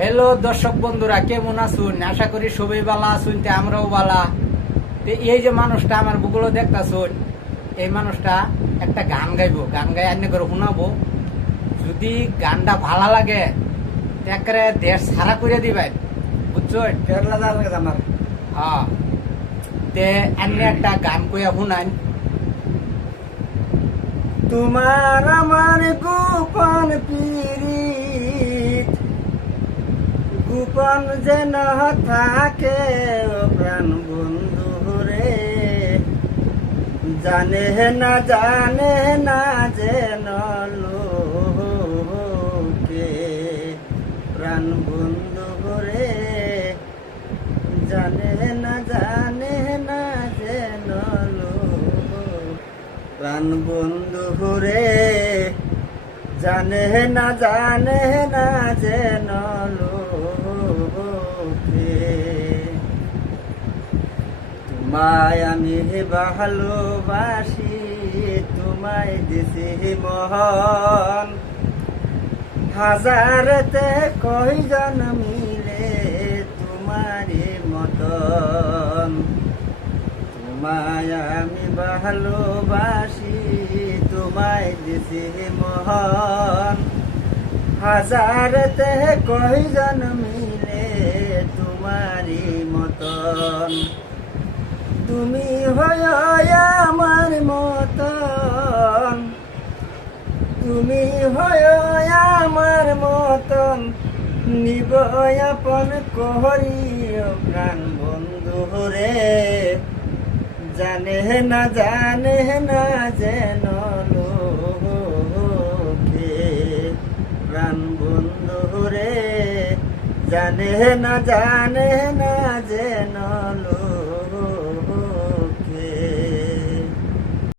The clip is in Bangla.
হ্যালো দর্শক বন্ধুরা, কেমন আছুন? আশা করি সবাই বালা আছুন, আমরাও বালা। এই যে মানুষটা আমার বুকুলো দেখতাছুন, এই মানুষটা একটা গান গাইবো, গান গাই আন্য করে শোনাবো। যদি গানটা ভালো লাগে একবারে দেশ সারা করে দিবেন, বুঝছো? আমার হ্যাঁ, তে আন্য একটা গান কইয়া শুনান। তোমার আমার গোপন পীড়িত গোপন যেন থাকে ও প্রাণ বন্ধু রে, জানে না যেন লোকে প্রাণ বন্ধু রে, জানে না যেন প্রাণ বন্ধু রে, জানে না যেন লোকে। তোমায় আমি ভালোবাসি, তোমায় দিছি মহন, হাজারতে কয়জন মিলে তোমারই মতন। তোমায় আমি ভালোবাসি, তোমায় দিছি মহন, হাজারতে কয়জন মিলে তোমারই মতন। তুমি হয় আমার মতন, তুমি হয় আমার মতন, নিব আপন করি প্রাণ বন্ধু রে, জানে না যেন লোকে প্রাণ বন্ধু রে, জানে না যেন